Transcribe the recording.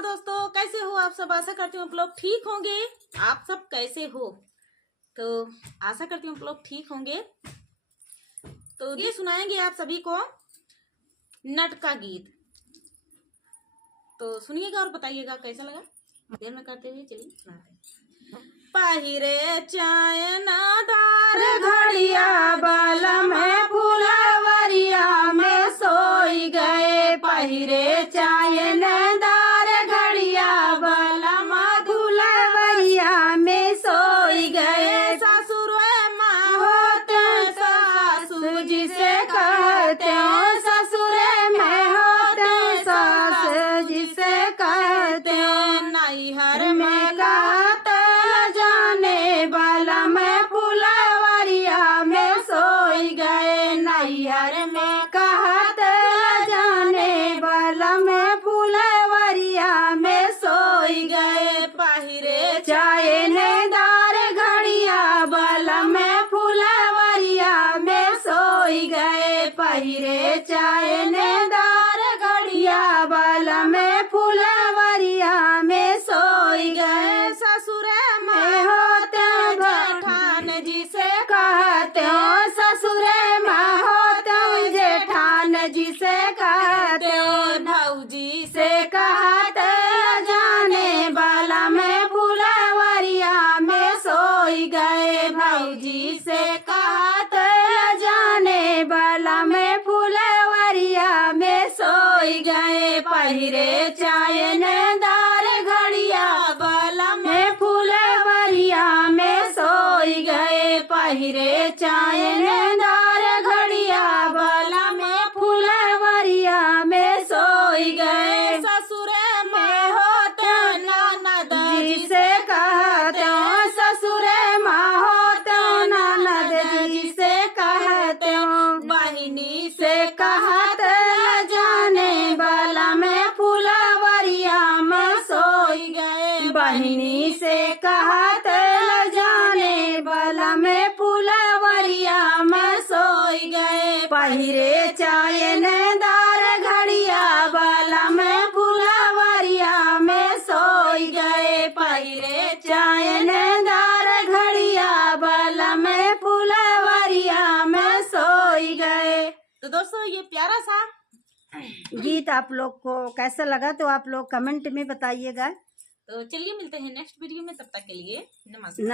नमस्कार दोस्तों, कैसे हो आप सब। आशा करती हूँ आप लोग ठीक होंगे। आप सब कैसे हो? तो आशा करती हूँ आप लोग ठीक होंगे। तो ये सुनाएंगे आप सभी को नट का गीत। तो सुनिएगा और बताइएगा कैसा लगा। देर में करते हुए चलिए सुनाते हैं। पहिरे चायना दार घड़िया बाल में फुलवरिया में सोई गए। पहिरे चायना दार घड़िया बाल में फुलवरिया में सोई गए। ससुर माँ होते सासू जी से कहते हो, ससुर में होते सास जी से कहते हो। नैहर में बाला में फुलवरिया में सोई गए। नैहर में कहत जाने बाला में फुलवरिया में सोई गए। पहिरे चायनेदार घड़िया बाला में फुलवरिया में सोई गए। पहिरे चायनेदार घड़िया बाला में फुलवरिया में सोई गए। ससुर में होते जेठान जी से कहते हो, ससुर में होते जेठान जी से कहते हो। भौजी से कहते जाने बाला में फुलवरिया में सोई गए। भौजी से कहते जाने बाला में फुलवरिया में सोई गए। पहिरे चायनेदार घड़िया बाला में फुलवरिया में सोई गए। पहिरे चायनेदार घड़िया बाला में फुलवरिया में सोई गए। ससुर में होते ननद जी से कहते हो, ससुर में होते ननद जी से कहते हो। बहिनी से कहते जाने बाला में फुलवरिया में सोई गए। बहिनी से कहते जाने बाला में फुलवरिया में सोई गए। पहिरे चायनेदार घड़िया बाला में फुलवरिया में सोई गए। पहिरे चायनेदार घड़िया बाला में फुलवरिया में सोई गए। तो दोस्तों ये प्यारा सा गीत आप लोग को कैसा लगा तो आप लोग कमेंट में बताइएगा। तो चलिए मिलते हैं नेक्स्ट वीडियो में, तब तक के लिए नमस्कार।